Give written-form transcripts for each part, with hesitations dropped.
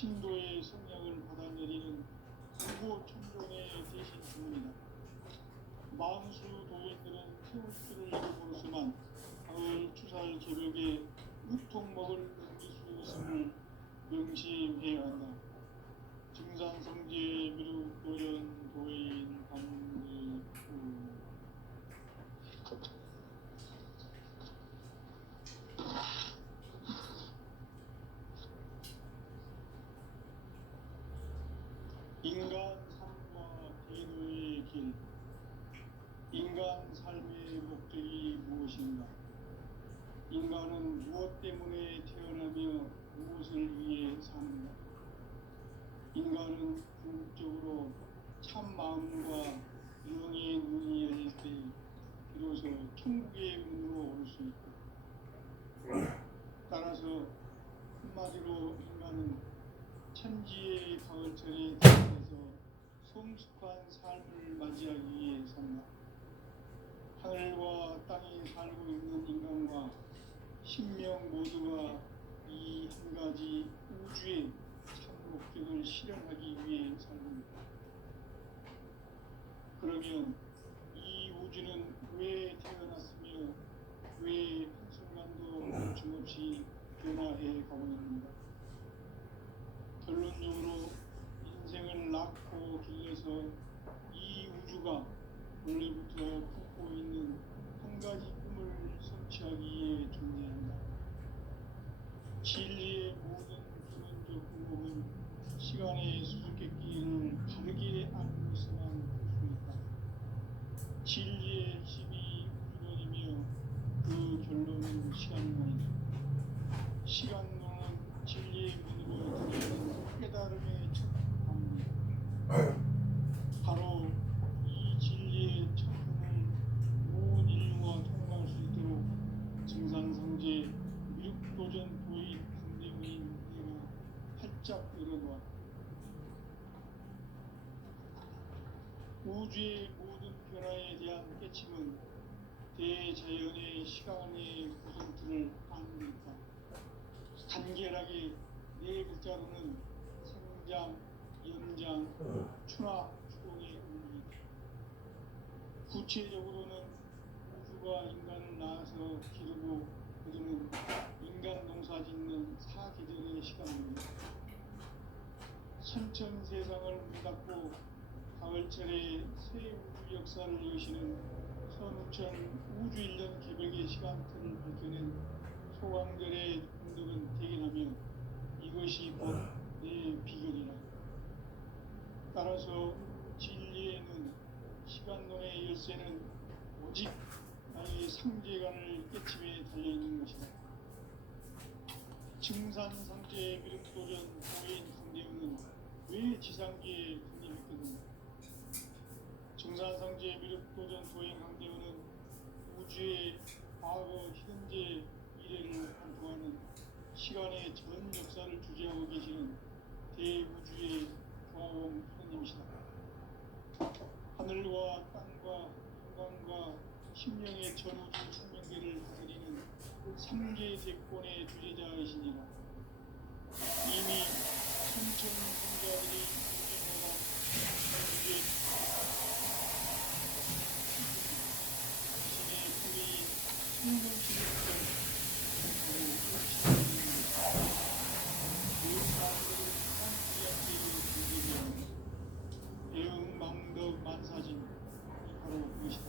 신도의 성령을 받아내리는 무고 천종의 대신 주문이다. 만수 도인들은 태울주를 이름으로서만 가을 추살 개벽에 우통 먹을 넘길 수 있음을 명심해야 한다. 증산성제 미륵 도전 도인 감리후 인간 삶과 대도의 길. 인간 삶의 목적이 무엇인가? 인간은 무엇 때문에 태어나며 무엇을 위해 사는가? 인간은 궁극적으로 참 마음과 영의 눈이 열릴 때 비로소 천국의 문으로 올 수 있고, 따라서 한마디로 인간은 천지의 가을철에 태어나서 성숙한 삶을 맞이하기 위해 산다. 하늘과 땅에 살고 있는 인간과 신명 모두가 이 한 가지 우주의 참 목적을 실현하기 위해 살는다. 그러면 이 우주는 왜 태어났으며 왜 한순간도 멈춤없이 변화해 가고 있는가? 결론적으로 인생을 낳고 길러서 이 우주가 원래부터 품고 있는 한 가지 꿈을 성취하기 위해 존재한다. 진리의 모든 근원적 의목은 시간의 수수께끼를 바르게 알고 있어만 볼 수 있다. 진리의 핵심이 우주론이며 그 결론은 시간론이다. 시간론은 진리의 문으로 들어가는 깨달음의 첫 방문이다. 바로 이 진리의 첫 문을 온 인류가 통과할 수 있도록 증산성제 미륵도전 도인 강대무인 내가 활짝 열어놓았다. 우주의 모든 변화에 대한 깨침은 대자연의 시간의 구성틀을 아는 것이다. 간결하게 네 글자로는 생장, 연장, 추락, 추동의 의미이다. 구체적으로는 우주가 인간을 낳아서 기르고 그들은 인간 농사 짓는 사계절의 시간입니다. 선천 세상을 문닫고 가을철에 새 우주 역사를 여시는 선우천 우주 1년 개벽의 시간틀을 밝혀낸 소강절의 공덕은 대견하며 이것이 곧 내 비결이라. 따라서 진리에는 시간론의 열쇠는 오직 나의 상제간을 깨침에 달려있는 것이다. 증산상제 미륵도전 도인 강대우는 왜 지상기에 군림했겠는가? 증산상제 미륵도전 도인 강대우는 우주의 과거, 현재, 미래를 관통하는 시간의 전 역사를 주재하고 계시는 대우주의 교황 선생님이시다. 하늘과 땅과 인간과 심령의 전우주 생명계를 다스리는 삼계 대권의 주제자이시니라. 이미 천천성자들이 우주마다 우주의 신의 뿌리인 생명신을 대응망덕 만사진 바로 그것이다.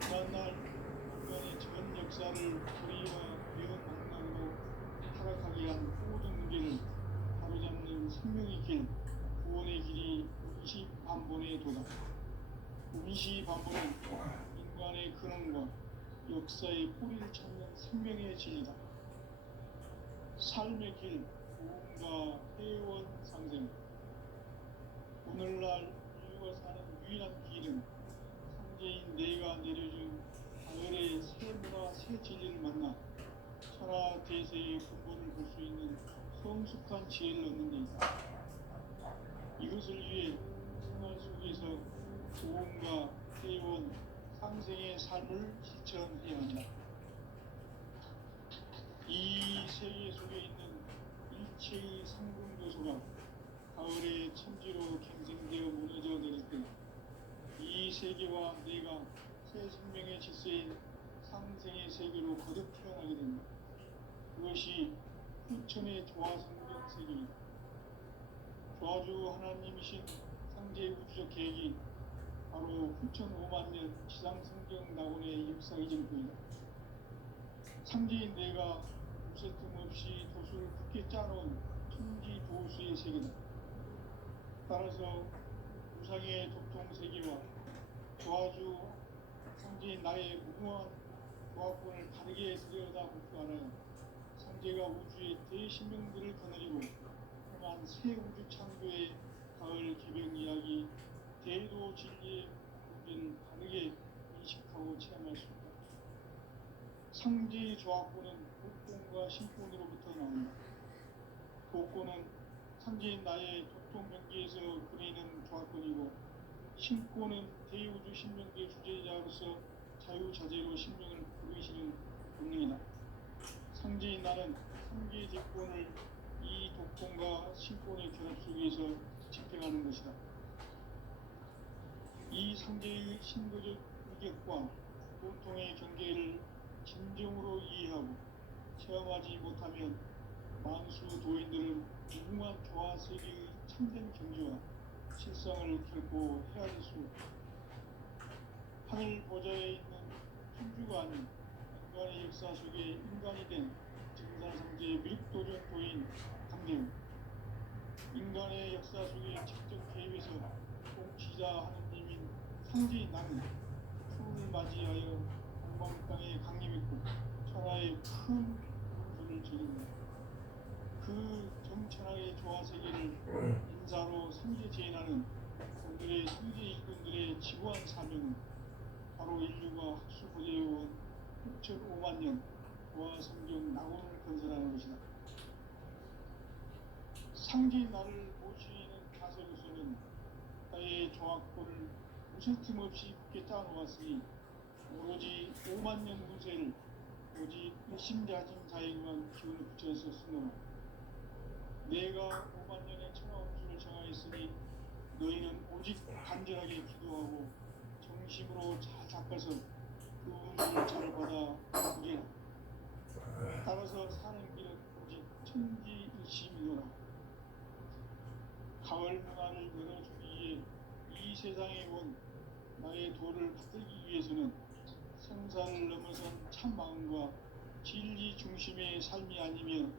지난날 인간의 전 역사를 불의와 대응망덕으로 타락하게 한 모든 무게를 바로잡는 생명의 길, 구원의 길이 운시반본에 도다. 운시반본은 인간의 근원과 역사의 뿌리를 찾는 생명의 진리다. 삶의 길, 구원과 회원 상생. 오늘날 인류가 사는 유일한 길은 상제인 내가 내려준 가을의 새 문화, 새 진리를 만나 천하 대세의 근본을 볼 수 있는 성숙한 지혜를 얻는 데 있다. 이것을 위해 생활 속에서 구원과 회원, 상생의 삶을 실천해야 한다. 이 세계 속에 있는 일체의 상공도서가 가을의 천지로 갱생되어 무너져 내릴 때 이 세계와 내가 새 생명의 질서인 상생의 세계로 거듭 태어나게 됩니다. 그것이 후천의 조화성경 세계입니다. 조화주 하나님이신 상제의 우주적 계획이 바로 후천 5만 년 지상성경 낙원의 역사 이전입니다. 상제인 내가 무쇠 틈 없이 도수를 굳게 짜놓은 천지 도수의 세계다. 따라서 우상의 도통 세계와 조화주 상제인 나의 무궁한 조화권을 바르게 들여다보고 알아요. 상제가 우주의 대신명들을 거느리고 행한 새 우주 창조의 가을 개벽 이야기 대도 진리의 문제를 바르게 인식하고 체험할 수 있다. 상제의 조화권은 복권과 신권으로부터 나온다. 복권은 상제인 나의 도통 경계에서 그리는 조화권이고, 신권은 대우주 신명계 주제자로서 자유자재로 신명을 부르시는 본능이다. 상제인 나는 상계의 대권을 이 독권과 신권의 결합 속에서 집행하는 것이다. 이 상제의 신도적 위격과 보통의 경계를 진정으로 이해하고 체험하지 못하면 만수 도인들은 무궁한 조화 세계의 참된 경지와 실상을 결코 헤아릴 수 없다. 하늘 보좌에 있는 천주가 아닌 인간의 역사 속에 인간이 된 증산상제의 밀도전 도인 강대우, 인간의 역사 속에 직접 개입해서 통치자 하느님인 상제인 나는 추운을 맞이하여 동방 땅에 강림했고 천하의 큰 공수를 지닙니다. 그 정천하의 조화 세계를 인사로 상제 제인하는 오늘의 상제 일꾼들의 지구한 사명은 바로 인류가 학수고대해온 6,5만 년 조화 성경 낙원을 건설하는 것이다. 상제인 나를 모시는 자세로서는 나의 조화권을 무슨 틈 없이 굳게 짜놓았으니 오로지 5만 년 문세를 오직 일심자진 자에게만 기운을 붙여서 쓰노라. 내가 5만 년의 천하음수를 정하였으니 너희는 오직 간절하게 기도하고 정심으로 잘 닦아서 그 음수를 잘 받아 보리라. 따라서 사는 길은 오직 천지일심이노라. 가을 문화를 열어주기 위해 이 세상에 온 나의 도를 받들기 위해서는 생사를 넘어선 참 마음과 진리 중심의 삶이 아니면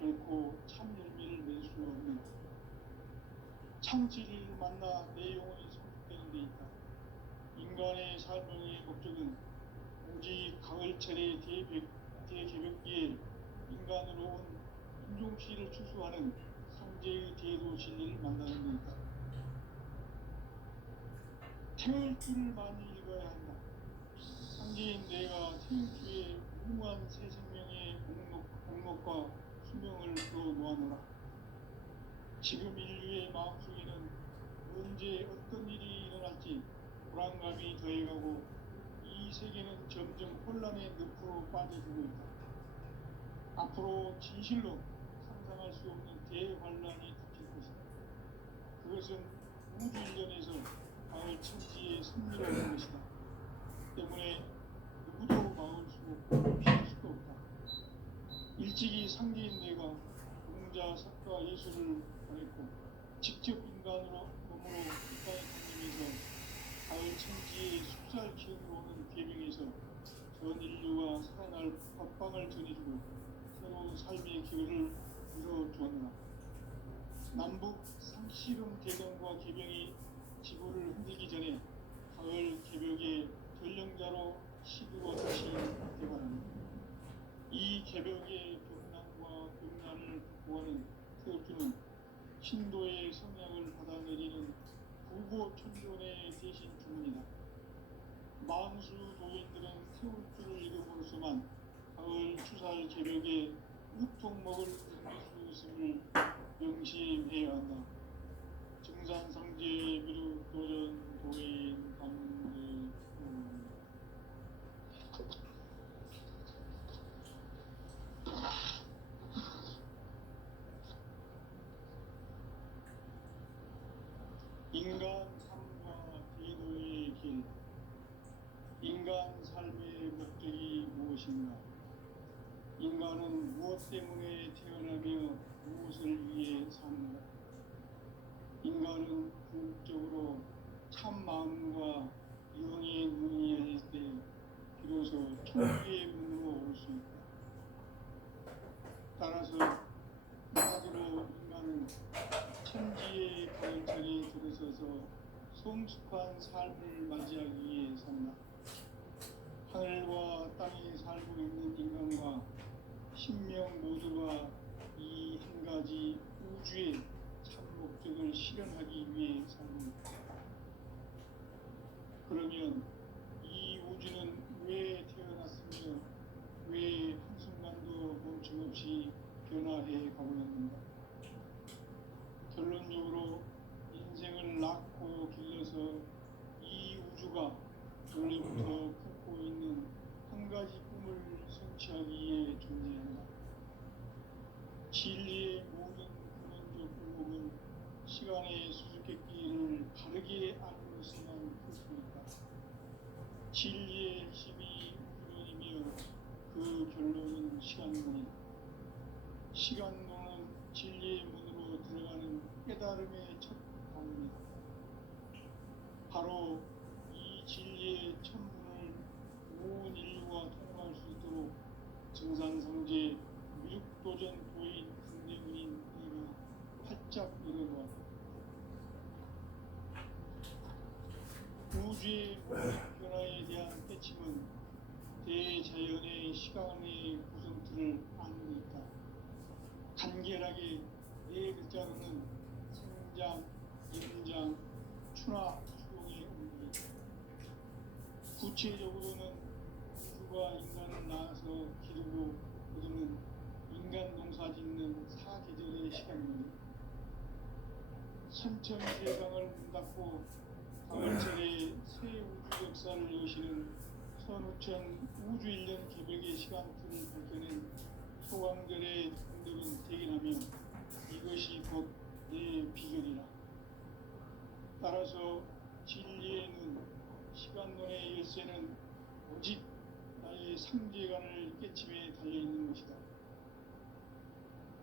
결코 참 열매를 낼 수 없는 참 진리를 만나 내 영혼이 성숙되는 데 있다. 인간의 삶의 목적은 오직 가을철의 대개벽기에 인간으로 온 인종씨를 추수하는 상제의 대도 진리를 만나는 데 있다. 태울 줄을 많이 읽어야 한다. 상제인 내가 태울 주의 무궁한 새 생명의 목록과 수명을 풀어놓아노라. 지금 인류의 마음속에는 언제 어떤 일이 일어날지 불안감이 더해가고 이 세계는 점점 혼란의 늪으로 빠져들고 있다. 앞으로 진실로 상상할 수 없는 대환란이 닥칠 것이다. 그것은 우주 일련에서 가을 천지의 승리로 오는 것이다. 때문에 누구도 막을 수 없고 피할 수도 없다. 일찍이 상제인 내가 공자, 석가, 예수를 보냈고 직접 인간으로 몸으로 이 땅에 강림해서 가을 천지의 숫살 기운으로 오는 계명에서 전 인류가 살아날 법방을 전해주고 새로운 삶의 기회를 이뤄주었노라. 남북 상씨름 대전과 개병이 지구를 흔들기 전에 가을 개벽의 전령자로 시두어 다시 대발합니다. 이 개벽의 벽난과 벽난을 극복하는 태우주는 신도의 성향을 받아내리는 부고천존의 대신 주문이다. 만수 도인들은 태울주를 읽어보고서만 가을 추살 개벽에 으통 먹을 음수 있음을 명심해야 한다. 증산상제 미루 도전 도인 강대 인간 삶과 대도의 길, 인간 삶의 목적이 무엇인가? 인간은 무엇 때문에 태어나며 무엇을 위해 사는가? 인간은 궁극적으로 참 마음과 영의 눈이 열릴 때 비로소 천국의 문으로 올 수 있다. 따라서 한마디로 인간은 천지의 발전에 들어서서 성숙한 삶을 맞이하기 위해 산다. 하늘과 땅에 살고 있는 인간과 신명 모두가 이 한 가지 우주의 참 목적을 실현하기 위해 삽니다. 그러면 이 우주는 왜 태어났으며 왜 한순간도 멈춤없이 변화해 가고 있는가? 결론적으로 인생을 낳고 길러서 이 우주가 원래부터 품고 있는 한 가지 꿈을 성취하기 위해 존재한다. 진리의 모든 근원적 궁극은 시간의 수수께끼를 바르게 알고서만 풀 수 있다. 진리의 핵심이 우주론이며 그 결론은 시간론이다. 시간론은 진리의 문으로 들어가는 깨달음의 첫 방문이다. 바로 이 진리의 첫 문을 온 인류가 통과할 수 있도록 증산성제 미륵도전 도인 강대문인 내가 활짝 열어놓았다. 우주의 모든 변화에 대한 깨침은 대자연의 시간의 구성틀을 안고 있다. 간결하게 네 글자로는 생장, 임장, 추나, 추동의 의미. 구체적으로는 우주가 인간을 낳아서 기르고 거두는 인간 농사 짓는 사계절의 시간입니다. 선천 세상을 문 닫고 가을철에 새 우주 역사를 여시는 선우천 우주 1년 개벽의 시간틀을 밝혀낸 소강절의 분들은 대긴하며 이것이 곧 내 비결이라. 따라서 진리의 눈, 시간론의 열쇠는 오직 나의 상제관을 깨침에 달려있는 것이다.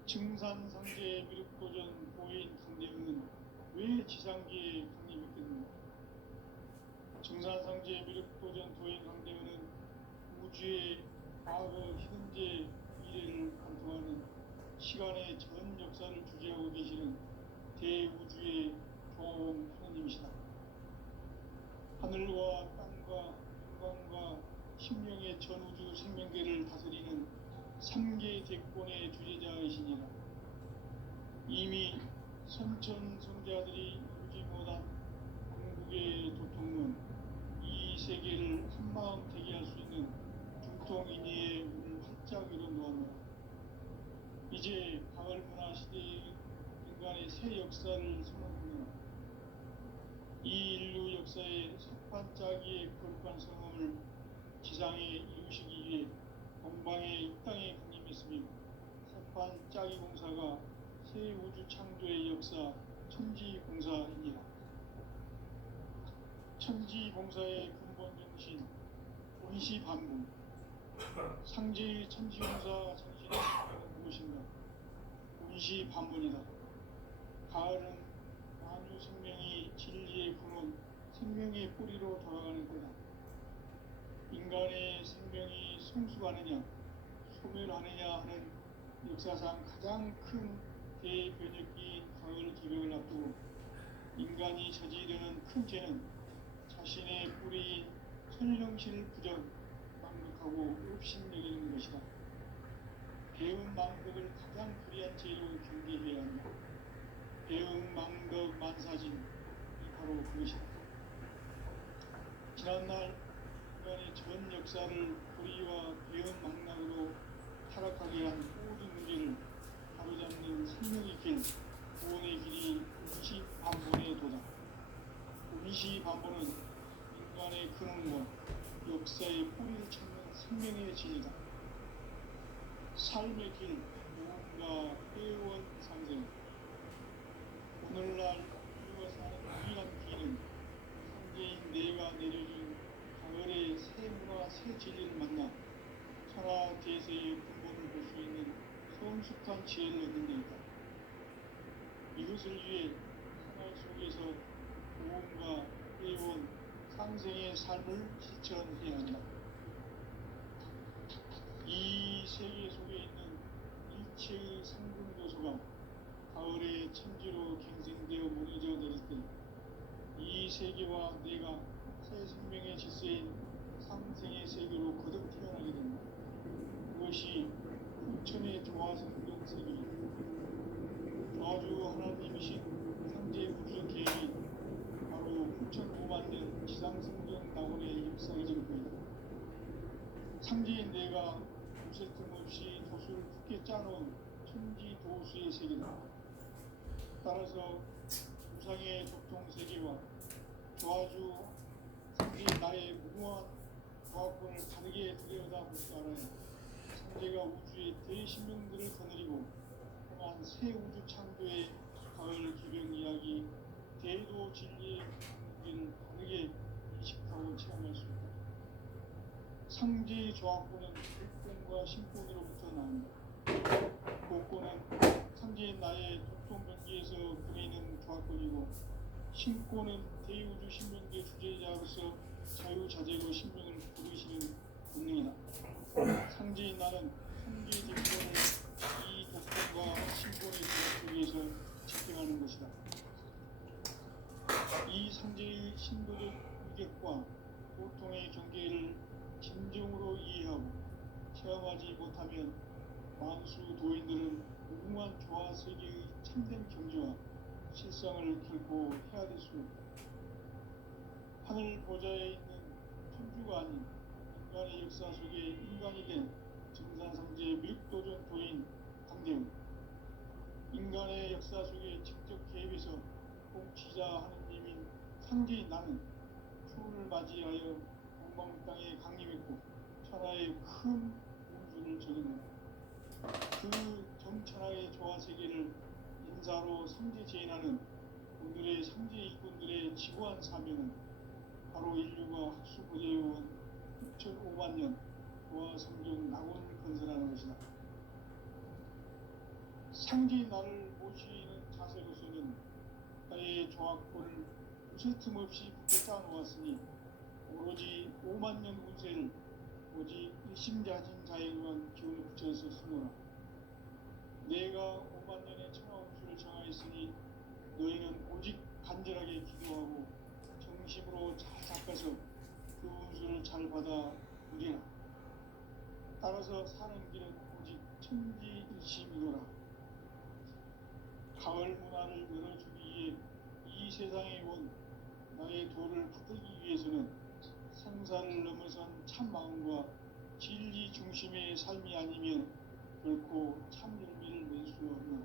증산상제 미륵도전 보인 강대웅은 왜 지상계에 강림했겠는가? 증산상제 미륵도전 도인 강대웅은 우주의 과거, 현재, 미래를 관통하는 시간의 전 역사를 주재하고 계시는 대우주의 조화원 하느님이시다. 하늘과 땅과 인간과 심령의 전우주 생명계를 다스리는 3계 대권의 주제자이시니라. 이미 선천 성자들이 이루지 못한 궁극의 도통론, 이 세계를 한마음 되게 할 수 있는 중통인의의 문을 활짝 열어놓았노라. 이제 가을 문화 시대의 인간의 새 역사를 선언하노라. 이 인류 역사의 석판짜기의 거룩한 성험을 지상에 이루시기 위해 동방의 이 땅에 강림했으며 석판짜기 공사가 새 우주 창조의 역사 천지공사이니라. 천지공사의 근본 정신 원시반복, 상제의 천지공사 정신의 근본은 무엇인가? 원시반복이다. 가을은 만유 생명이 진리의 근원, 생명의 뿌리로 돌아가는 때다. 인간의 생명이 성숙하느냐, 소멸하느냐 하는 역사상 가장 큰 대변혁기인 가을 기백을 앞두고 인간이 저지르는 큰 죄는 자신의 뿌리인 천령실 부정, 망극하고 읍신여기는 것이다. 배운 망덕을 가장 불의한 죄로 경계해야 한다. 배운 망덕 만사진, 이 바로 그것이다. 지난날 인간의 전 역사를 불의와 배운 망락으로 타락하게 한 모든 문제를 바로잡는 생명의 길, 구원의 길이 원시반본에 도다. 원시반본은 인간의 근원과 역사의 뿌리를 찾는 생명의 진리다. 삶의 길, 무언가 회원 상생. 오늘날 우리가 사는 유일한 내가 내려준 가을의 새 문화 새 진리를 만나 천하 대세의 근본을 볼 수 있는 성숙한 지혜를 얻는 데이다. 이것을 위해 생활 속에서 모험과 해온 상생의 삶을 실천해야 한다. 이 세계 속에 있는 일체의 상금 요소가 가을의 천지로 갱생되어 무너져 내릴 때 이 세계와 내가 새 생명의 질서인 상생의 세계로 거듭 태어나게 된다. 그것이 부천의 조화성경 세계이다. 조화주 하나님이신 상제 구조 계획이 바로 9,500만 년 지상성경 낙원의 역사의 전부이다. 상제인 내가 요새 틈없이 도수를 굳게 짜놓은 천지 도수의 세계다. 따라서 우상의 교통세계와 조화주 상제의 나의 무궁한 조화권을 다르게 들여다볼 줄 알아야 상제가 우주의 대신명들을 거느리고 행한 새 우주 창조의 가을 기병 이야기 대도 진리의 무게를 다르게 인식하고 체험할 수 있다. 상제의 조화권은 복권과 신권으로부터 나온다. 복권은 상제인 나의 독통병기에서 그리는 조화권이고 신권은 대우주 신명계 주제자로서 자유자재로 신명을 부르시는 본능이다. 상제인 나는 상제의 대표를 이 독통과 신권의 조합 위에서 집행하는 것이다. 이 상제의 신도적 위격과 고통의 경계를 진정으로 이해하고 체험하지 못하면 만수 도인들은 무궁한 조화 세계의 참된 경지와 실상을 결코 헤아릴 수 없다. 하늘 보좌에 있는 천주가 아닌 인간의 역사 속에 인간이 된 정산상제 밀도전 도인 강대훈, 인간의 역사 속에 직접 개입해서 공치자 하느님인 상제인 나는 추운을 맞이하여 동방 땅에 강림했고 천하의 큰 운수를 적용한다. 그 정천하의 조화 세계를 인사로 상제 제인하는 오늘의 상제 일꾼들의 지구한 사명은 바로 인류가 학수 보존해온 6,500만 년 조화 성경 낙원을 건설하는 것이다. 상제인 나를 모시는 자세로서는 나의 조화권을 무쇠 틈 없이 굳게 쌓아놓았으니 오로지 5만 년 운세를 오직 일심자진 자에게만 기운을 붙여서 쓰노라. 내가 5만 년의 천하 운수를 정하였으니 너희는 오직 간절하게 기도하고 정심으로 잘 닦아서 그 운수를 잘 받아 누리라. 따라서 사는 길은 오직 천지일심이노라. 가을 문화를 열어주기 위해 이 세상에 온 나의 도를 받들기 위해서는 생사를 넘어선 참 마음과 진리 중심의 삶이 아니면 결코 참 열매를 낼 수 없는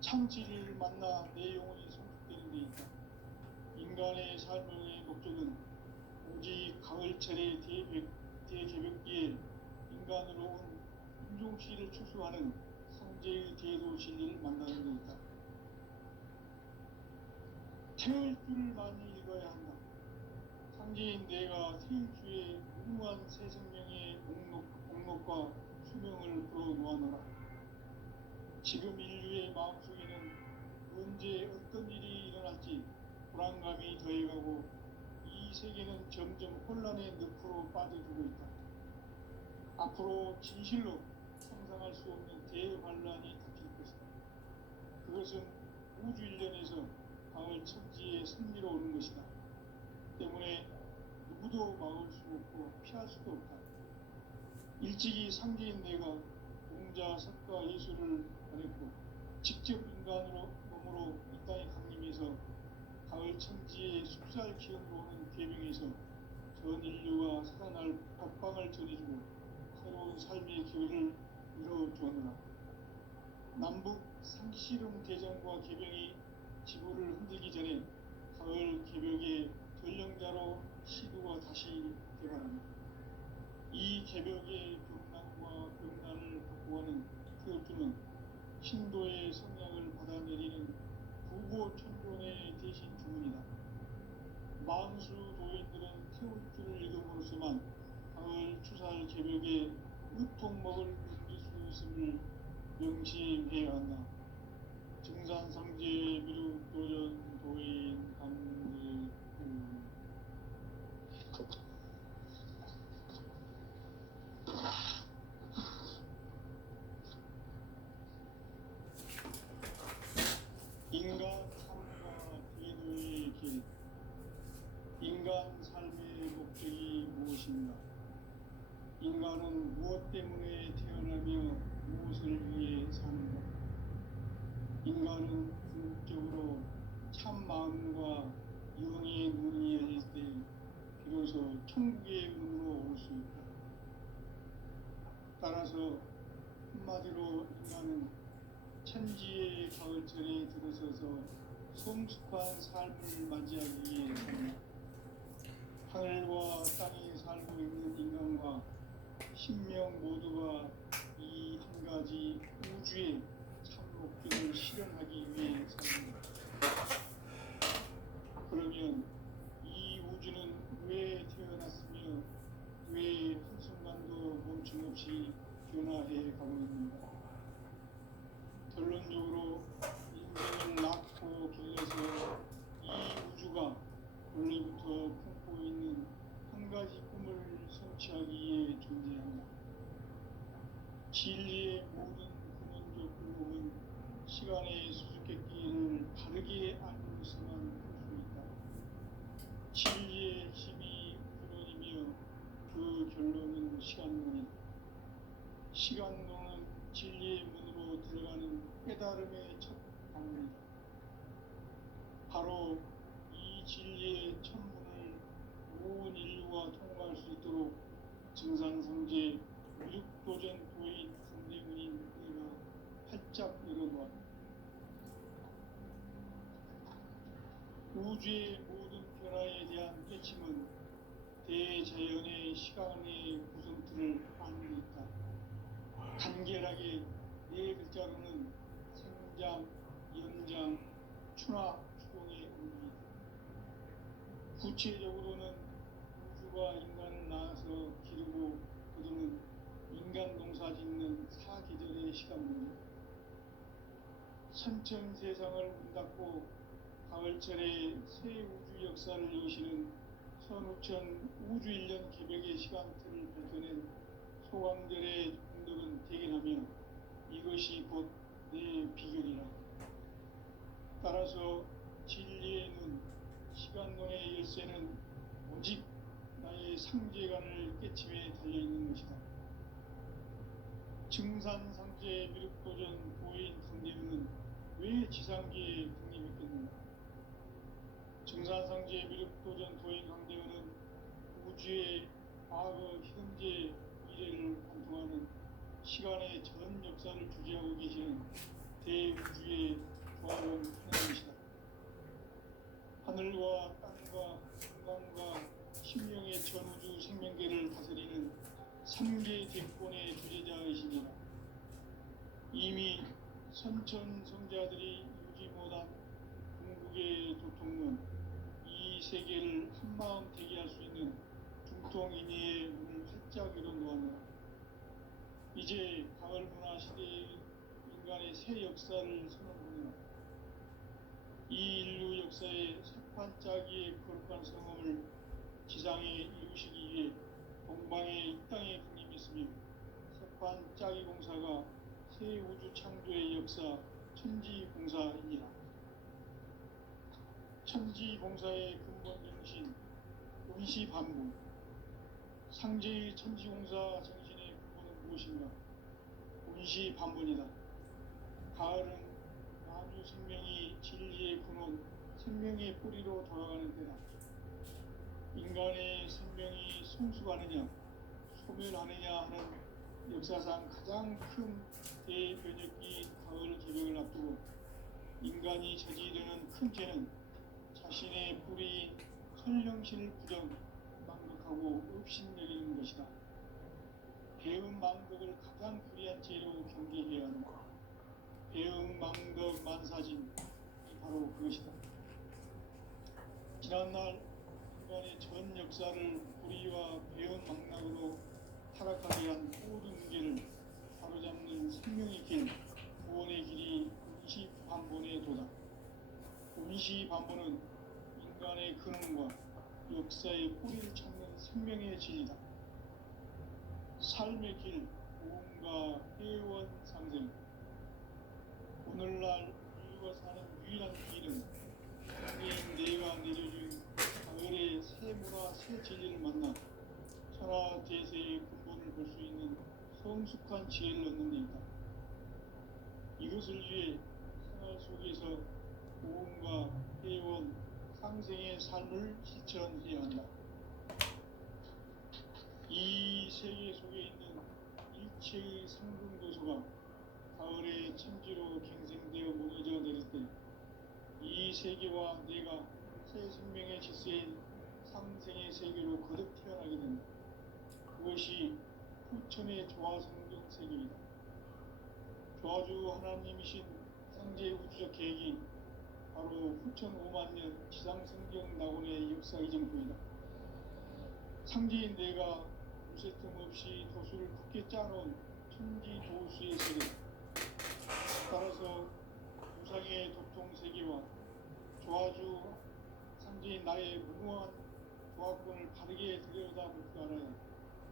참 진리를 만나 내 영혼이 성숙되는 데 있다. 인간의 삶의 목적은 오직 가을철의 대개벽기에 인간으로 온 인종시를 추수하는 상제의 대도 진리를 만나는 데 있다. 태울 줄을 많이 읽어야 한다. 상제인 내가 태일주의 무궁한 새 생명의 목록과 수명을 불어놓아노라. 지금 인류의 마음속에는 언제 어떤 일이 일어날지 불안감이 더해가고 이 세계는 점점 혼란의 늪으로 빠져들고 있다. 앞으로 진실로 상상할 수 없는 대환란이 닥칠 것이다. 그것은 우주 일련에서 가을 천지에 승리로 오는 것이다. 때문에 누구도 막을 수 없고 피할 수도 없다. 일찍이 상제인 내가 공자, 석가, 예수를 보냈고 직접 인간으로 몸으로 이 땅에 강림해서 가을 천지의 숲살 기운으로 오는 계명에서 전 인류가 살아날 법방을 전해주고 새로운 삶의 기회를 이뤄주었노라. 남북 상씨름 대전과 개병이 지구를 흔들기 전에 가을 개벽의 전령자로 시도가 다시 개발합니다. 이 개벽의 병난과 병난을 극복하는 태엽주는 신도의 성향을 받아내리는 부고 천존의 대신 주문이다. 만수 도인들은 태울 줄을 읽음으로써만 가을 추살 개벽에 으통먹을 넘길 수 있음을 명심해야 한다. 증산상제 미륵도전 도인 강대구. 인간 삶과 궤도의 길. 인간 삶의 목적이 무엇인가? 인간은 무엇 때문에 태어나며 무엇을 위해 사는가? 인간은 궁극적으로 참 마음과 영의 눈이 열릴 때 비로소 천국의 문으로 올 수 있다. 따라서 한마디로 인간은 천지의 가을철에 들어서서 성숙한 삶을 맞이하기 위해 산다. 하늘과 땅에 살고 있는 인간과 신명 모두가 이 한 가지 우주의 참 목적을 실현하기 위해 산다. 그러면 이 우주는 왜 태어났으며 왜 한순간도 멈춤없이 변화해 가고 있는가? 결론적으로 인생을 낳고 길러서 이 우주가 원래부터 품고 있는 한 가지 꿈을 성취하기 위해 존재한다. 진리의 모든 근원적 근원은 시간의 수수께끼를 바르게 알고서만 볼 수 있다. 진리의 핵심이 근원이며 그 결론은 시간론이다. 시간론은 진리의 문으로 들어가는 깨달음의 첫 방문이다. 바로 이 진리의 천문을 온 인류가 통과할 수 있도록 증산상제 미륵도전 도인 강대문인 내가 활짝 열어놓았다. 우주의 모든 변화에 대한 깨침은 대자연의 시간의 구성틀을 안고 있다. 간결하게 네 글자로는 생장, 연장, 추나 추동의 의미이다. 구체적으로는 우주가 인간을 낳아서 기르고 거두는 인간 농사 짓는 사계절의 시간입니다. 선천 세상을 문 닫고 가을철에 새 우주 역사를 여시는 선우천 우주 1년 개벽의 시간틀을 밝혀낸 소강절의 공덕은 대견하며 이것이 곧 내 비결이라. 따라서 진리의 눈, 시간론의 열쇠는 오직 나의 상제관을 깨침에 달려있는 것이다. 증산상제 미륵도전 도인 강대문은 왜 지상계에 국립했겠는가? 증산상제 미륵도전 도인 강대문은 우주의 과거, 현재, 미래를 관통하는 시간의 전 역사를 주재하고 계시는 대우주의 조화로운 하나님이시다. 하늘과 땅과 인간과 신명의 전우주 생명계를 다스리는 3개 대권의 주재자이시니라. 이미 선천성자들이 이루지 못한 궁극의 도통론, 이 세계를 한마음 되게 할 수 있는 중통인의의 문을 활짝 열어놓았노라. 이제 가을 문화 시대의 인간의 새 역사를 선언하노라. 이 인류 역사의 석판짜기의 거룩한 성험을 지상에 이루시기 위해 동방의 이 땅에 군림했으며 석판짜기 공사가 새 우주 창조의 역사 천지봉사이니라. 천지봉사의 근본 정신 운시반복. 상제의 천지공사 정신의 근본은 무엇인가? 운시반복이다. 가을은 만유 생명이 진리의 근원, 생명의 뿌리로 돌아가는 때다. 인간의 생명이 성숙하느냐, 소멸하느냐 하는 역사상 가장 큰 대변혁기 가을 개벽을 앞두고 인간이 저지르는 큰 죄는 자신의 뿌리인 설령실 부정, 망극하고 업신여기는 것이다. 배음 망덕을 가장 불의한 죄로 경계해야 한다. 배음 망덕 만사진이 바로 그것이다. 지난날 인간의 전 역사를 불의와 배은망락으로 타락하게 한 모든 문제를 바로잡는 생명의 길, 구원의 길이 임시반본에 도다. 임시반본은 인간의 근원과 역사의 뿌리를 찾는 생명의 진리다. 삶의 길, 보험과 회원 상생. 오늘날 인류가 사는 유일한 길은 성경인 내가 내려준 가을의 새 문화, 새 진리를 만나 천하 대세의 근본을 볼 수 있는 성숙한 지혜를 얻는 데 있다. 이것을 위해 생활 속에서 보험과 회원, 상생의 삶을 실천해야 한다. 이 세계 속에 있는 일체의 상등 도서가 가을의 천지로 갱생되어 무너져 내릴 때 이 세계와 내가 새 생명의 질서인 상생의 세계로 거듭 태어나게 된다. 그것이 후천의 조화성경 세계이다. 조화주 하나님이신 상제 우주적 계획이 바로 후천 5만 년 지상성경 낙원의 역사 이정표이다. 상제인 내가 무쇠 틈 없이 도수를 굳게 짜놓은 천지 도수의 세계, 따라서 우상의 도통 세계와 조화주 상제인 나의 무모한 조화권을 바르게 들여다볼 줄 알아야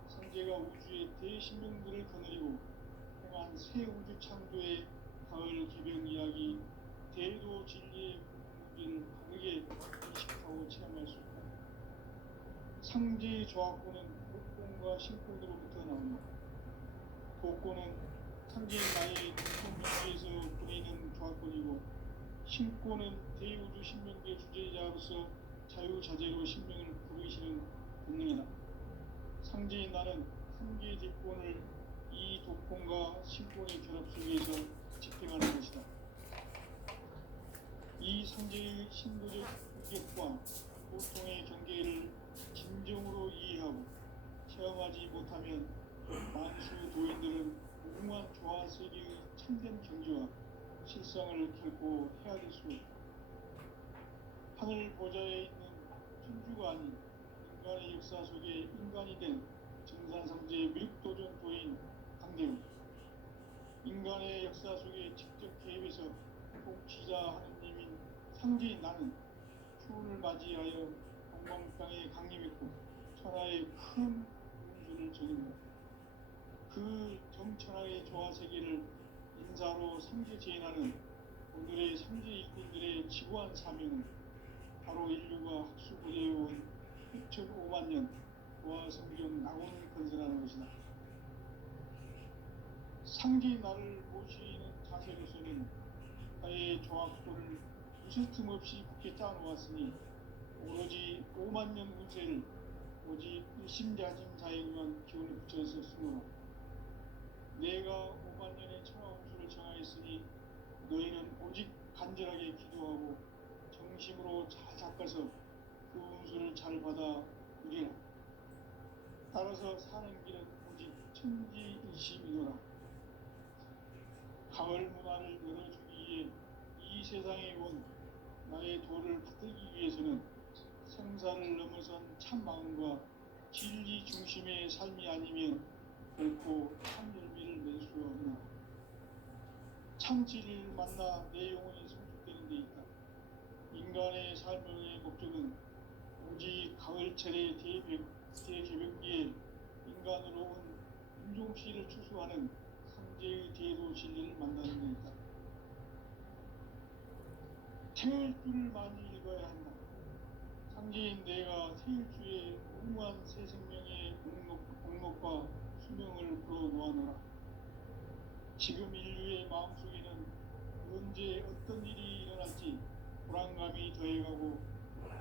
상제가 우주의 대신명들을 거느리고 행한 새 우주 창조의 가을 기병 이야기, 대도 진리의 문제를 바르게 인식하고 체험할 수 있다. 상제의 조화권은 복권과 신권으로부터 나온다. 복권은 상제인 나의 동성민주에서 보이는 조화권이고, 신권은 대우주 신명계 주제자로서 자유자재로 신명을 부르시는 본능이다. 상제인 나는 한계의 뒷권을 이 독권과 신권의 결합 속에서 집행하는 것이다. 이 상제의 신도적 규격과 보통의 경계를 진정으로 이해하고 체험하지 못하면 만수 도인들은 무궁한 조화 세계의 참된 경지와 실상을 결코 헤아릴 수 없다. 하늘 보좌에 있는 천주가 아닌 인간의 역사 속에 인간이 된 정산상제의 미륵도전 도인 강대우, 인간의 역사 속에 직접 개입해서 통치자 하느님인 상제인 나는 추운을 맞이하여 동방땅에 강림했고 천하의 큰 운수를 전입니다. 그 정천하의 조화세계를 인사로 상제 제인하는 오늘의 상제 일꾼들의 지구한 사명은 바로 인류가 학수고대해온 6,5만 년 조화성경 낙원을 건설하는 것이다. 상제인 나를 모시는 자세로서는 나의 조화권을 무쇠 틈 없이 굳게 짜놓았으니 오로지 5만 년 운세를 오직 일심자진자에게만 기운을 붙여서 쓰노라. 내가 5만 년의 천하 운수를 정하였으니 너희는 오직 간절하게 기도하고 정심으로 잘 닦아서 그 운수를 잘 받아 누리라. 따라서 사는 길은 오직 천지일심이노라. 가을 문화를 열어주기 위해 이 세상에 온 나의 도를 받들기 위해서는 생사를 넘어선 참 마음과 진리 중심의 삶이 아니면 결코 참 열매를 낼 수 없나. 참 진리를 만나 내 영혼이 성숙되는 데 있다. 인간의 삶의 목적은 오직 가을철의 대개벽기에 인간으로 온 인종씨를 추수하는 상제의 대도 진리를 만나는 데 있다. 태일주를 많이 읽어야 한다. 상제인 내가 태일주의 무궁한 새 생명의 목록과 수명을 불어놓아노라. 지금 인류의 마음속에는 언제 어떤 일이 일어날지 불안감이 더해가고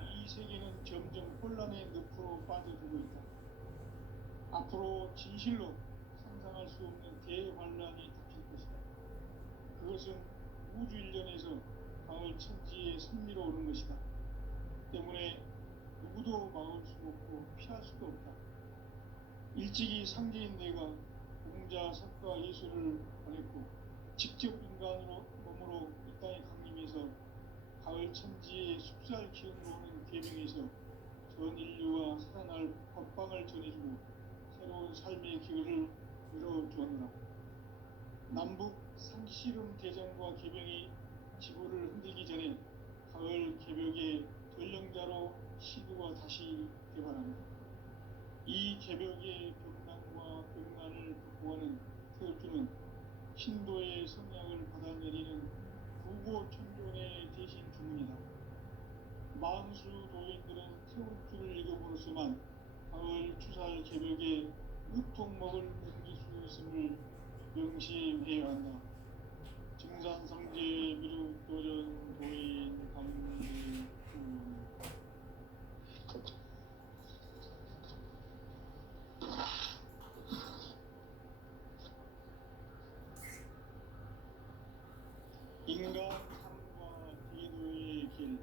이 세계는 점점 혼란의 늪으로 빠져들고 있다. 앞으로 진실로 상상할 수 없는 대환란이 닥칠 것이다. 그것은 우주 일련에서 가을 천지에 선미로 오는 것이다. 때문에 누구도 막을 수 없고 피할 수도 없다. 일찍이 상제인 내가 공자, 석가, 예술을 보냈고 직접 인간으로 몸으로 이 땅에 강림해서 가을 천지의 숲살 기운으로 오는 계명에서 전 인류와 살아날 법방을 전해주고 새로운 삶의 기회를 열어주었노라. 남북 상씨름 대전과 개병이 지구를 흔들기 전에 가을 개벽의 전령자로 시도가 다시 개발합니다. 이 개벽의 벽난과 벽난을 극복하는 태극주는 신도의 성향을 받아내리는 구고천존의 대신 주문이다. 만수 도인들은 태극주를 읽어보로서만 가을 추살 개벽의 으통먹을 넘길 수 있음을 명심해야 한다. 증산성제 미륵도전 도인 강대훈. 인간 삶과 대도의 길.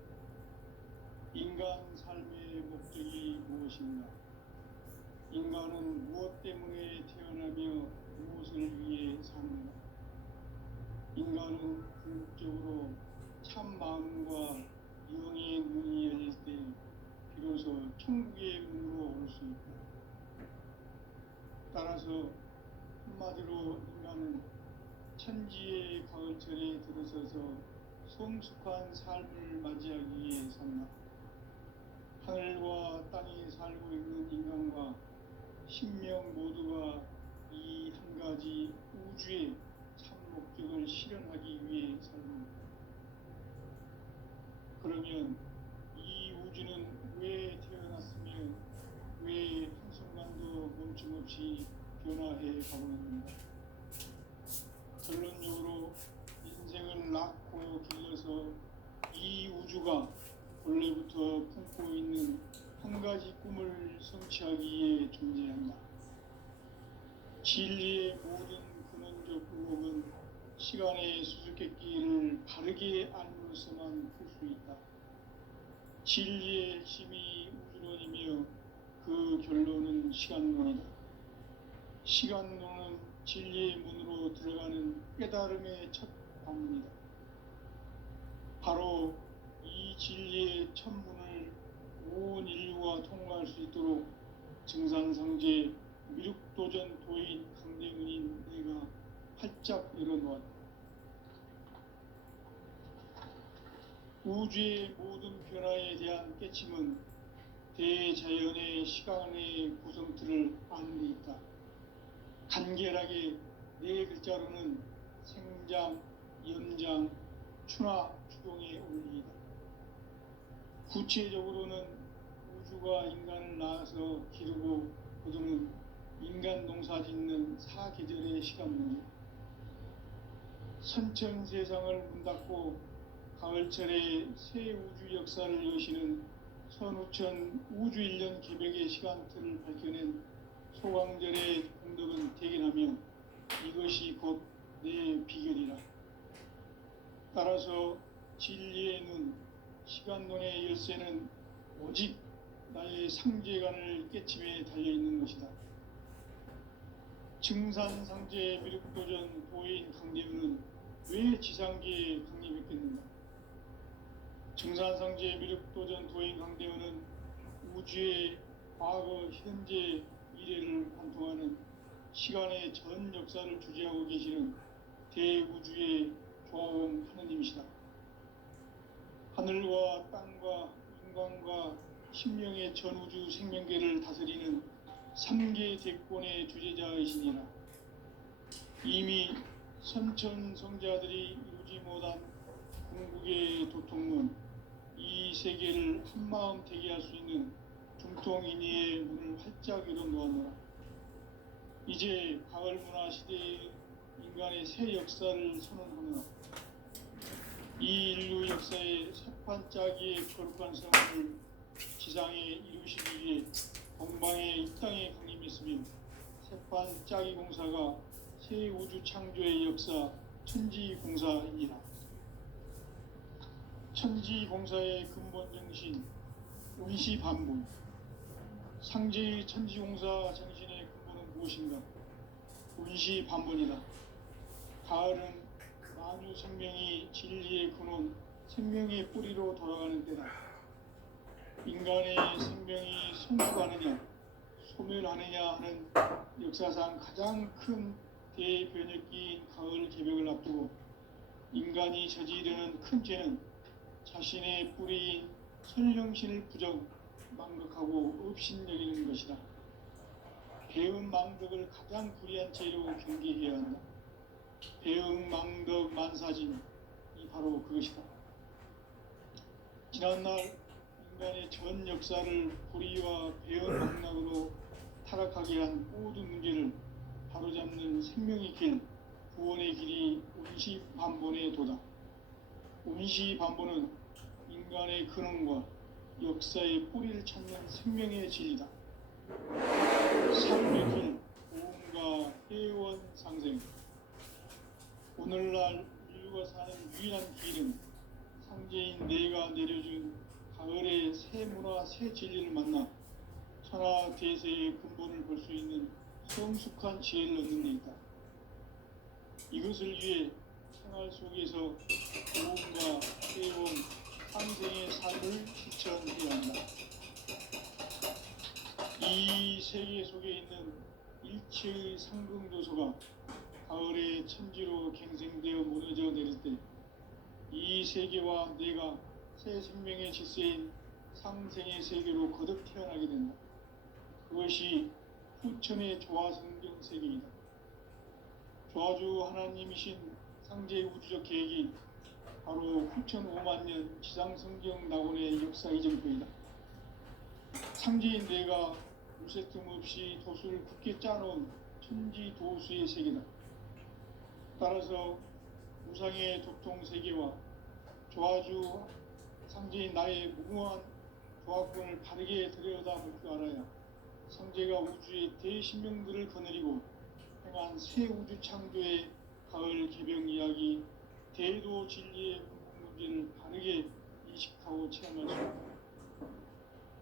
인간 삶의 목적이 무엇인가? 인간은 무엇 때문에 태어나며 무엇을 위해 사는가? 인간은 궁극적으로 참 마음과 영의 문이 열릴 때 비로소 천국의 문으로 올 수 있다. 따라서 한마디로 인간은 천지의 가을철에 들어서서 성숙한 삶을 맞이하기 위해 산다. 하늘과 땅에 살고 있는 인간과 신명 모두가 이 한 가지 우주의 참 목적을 실현하기 위해 살고 있다. 그러면 이 우주는 왜 태어났으며 왜 한순간도 멈춤없이 변화해 가고 있는가? 결론적으로 인생을 낳고 길러서 이 우주가 원래부터 품고 있는 한 가지 꿈을 성취하기 위해 존재한다. 진리의 모든 근원적 의혹은 시간의 수수께끼를 바르게 알므로서만 풀 수 있다. 진리의 핵심이 우주론이며 그 결론은 시간론이다. 시간론은 진리의 문으로 들어가는 깨달음의 첫 방문이다. 바로 이 진리의 첫 문을 온 인류가 통과할 수 있도록 증산성제 미륵도전 도인 강대훈인 내가 활짝 열어놓았다. 우주의 모든 변화에 대한 깨침은 대자연의 시간의 구성틀을 아는 데 있다. 간결하게 네 글자로는 생장, 연장, 추나 추동의 원리이다. 구체적으로는 우주가 인간을 낳아서 기르고 거두는 인간 농사 짓는 사계절의 시간론이다. 선천 세상을 문 닫고 가을철에 새 우주 역사를 여시는 선우천 우주 1년 개벽의 시간틀을 밝혀낸 소강절의 공덕은 대견하며 이것이 곧 내 비결이라. 따라서 진리의 눈, 시간론의 열쇠는 오직 나의 상제관을 깨침에 달려있는 것이다. 증산상제 미륵도전 도인 강대훈은 왜 지상계에 강림했겠는가? 증산상제 미륵도전 도인 강대훈은 우주의 과거, 현재, 미래를 관통하는 시간의 전 역사를 주재하고 계시는 대우주의 조화원 하느님이시다. 하늘과 땅과 인간과 신명의 전우주 생명계를 다스리는 3계 대권의 주재자이시니라. 이미 선천성자들이 이루지 못한 궁극의 도통문, 이 세계를 한마음 되게 할 수 있는 중통인의의 문을 활짝 열어놓았노라. 이제 가을 문화 시대의 인간의 새 역사를 선언하노라. 이 인류 역사의 새판짜기의 거룩한 성을 지상에 이루시기 위해 동방에 이 땅에 강림했으며 새판짜기 공사가 새 우주 창조의 역사 천지공사이니라. 천지공사의 근본 정신 운시반분. 상제의 천지공사 정신의 근본은 무엇인가? 운시반분이다. 가을은 만유 생명이 진리의 근원, 생명의 뿌리로 돌아가는 때다. 인간의 생명이 성숙하느냐 소멸하느냐 하는 역사상 가장 큰 대변혁기인 가을 개벽을 앞두고 인간이 저지르는 큰 죄는 자신의 뿌리인 선령신을 부정 망각하고 업신여기는 것이다. 배은 망덕을 가장 불의한 죄로 경계해야 한다. 배은 망덕 만사진이 바로 그것이다. 지난날 인간의 전 역사를 불의와 배은 망락으로 타락하게 한 모든 문제를 바로잡는 생명의 길, 구원의 길이 운시반본의 도다. 운시반본은 인간의 근원과 역사의 뿌리를 찾는 생명의 진리다. 삶의 길, 보험과 회원 상생. 오늘날 인류가 사는 유일한 길은 상제인 내가 내려준 가을의 새 문화, 새 진리를 만나 천하 대세의 근본을 볼 수 있는 성숙한 지혜를 얻는 데 있다. 이것을 위해 생활 속에서 보험과 회원, 상생의 삶을 실천해야 한다. 이 세계 속에 있는 일체의 상승도소가 가을의 천지로 갱생되어 무너져 내릴 때 이 세계와 내가 새 생명의 질서인 상생의 세계로 거듭 태어나게 된다. 그것이 후천의 조화성경 세계이다. 조화주 하나님이신 상제의 우주적 계획이 바로 후천 5만 년 지상성경 낙원의 역사 이정표이다. 상제인 내가 무쇠 틈 없이 도수를 굳게 짜놓은 천지 도수의 세계다. 따라서 우상의 도통 세계와 조화주 상제인 나의 무궁한 조화권을 바르게 들여다볼 줄 알아야 상제가 우주의 대신명들을 거느리고 행한 새 우주 창조의 가을 개벽 이야기, 대도 진리의 근본 문제를 바르게 인식하고 체험할 수 있다.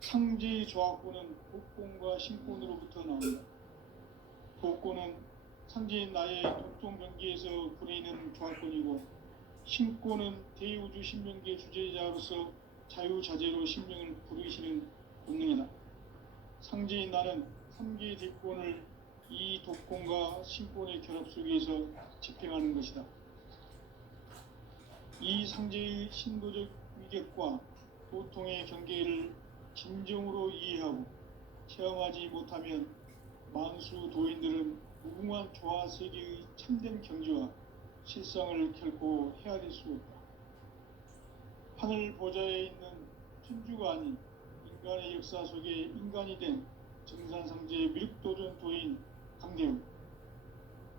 상제의 조화권은 복권과 신권으로부터 나온다. 복권은 상제인 나의 도통 경계에서 부리는 조화권이고, 신권은 대우주 신명계 주제자로서 자유자재로 신명을 부르시는 본능이다. 상제인 나는 3개의 대권을 이 독권과 신권의 결합 속에서 집행하는 것이다. 이 상제의 신도적 위격과 도통의 경계를 진정으로 이해하고 체험하지 못하면 만수 도인들은 무궁한 조화세계의 참된 경지와 실상을 결코 헤아릴 수 없다. 하늘 보좌에 있는 천주가 아닌 인간의 역사 속에 인간이 된 정산상제의 밀도전 도인 강대우,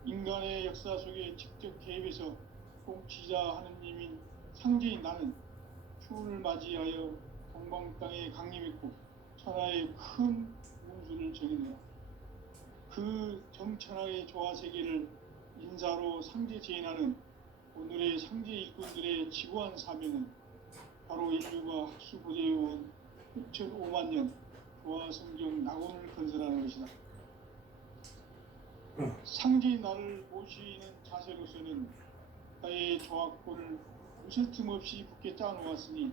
인간의 역사 속에 직접 개입해서 통치자 하느님인 상제인 나는 추운을 맞이하여 동방 땅에 강림했고 천하의 큰 운수를 정해내라. 그 정천하의 조화세계를 인사로 상제 제인하는 오늘의 상제 일꾼들의 지구한 사명은 바로 인류가 학수고대해온 6,5만 년 조화성경 낙원을 건설하는 것이다. 상제인 나를 모시는 자세로서는 나의 조화권을 무쇠 틈 없이 굳게 짜놓았으니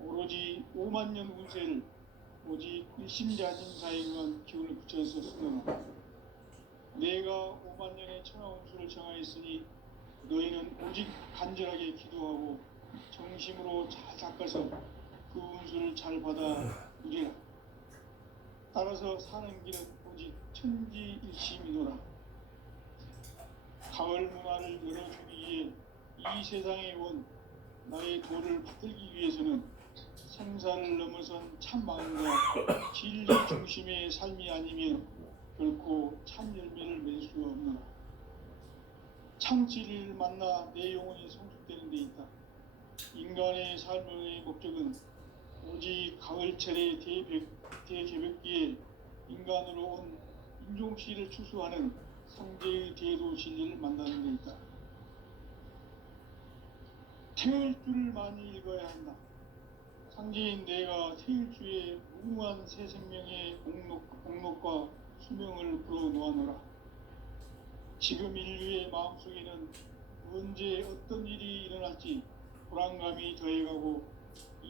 오로지 5만 년 운세를 오직 일심자진사에 의한 기운을 붙여서 쓰노라. 내가 5만 년의 천하 운수를 정하였으니 너희는 오직 간절하게 기도하고 정심으로 잘 닦아서 그 운수를 잘 받아 누리라. 따라서 사는 길은 오직 천지일심이노라. 가을 문화를 열어주기 위해 이 세상에 온 나의 도를 받들기 위해서는 생사를 넘어선 참 마음과 진리 중심의 삶이 아니면 결코 참 열매를 맺을 수 없노라. 참 진리를 만나 내 영혼이 성숙되는 데 있다. 인간의 삶의 목적은 오직 가을철의 대개벽기에 인간으로 온 인종씨를 추수하는 상제의 대도 진리를 만나는 데 있다. 태을 줄을 많이 읽어야 한다. 상제인 내가 태일주의 무궁한 새 생명의 공록과 수명을 불어놓아노라. 지금 인류의 마음속에는 언제 어떤 일이 일어날지 불안감이 더해가고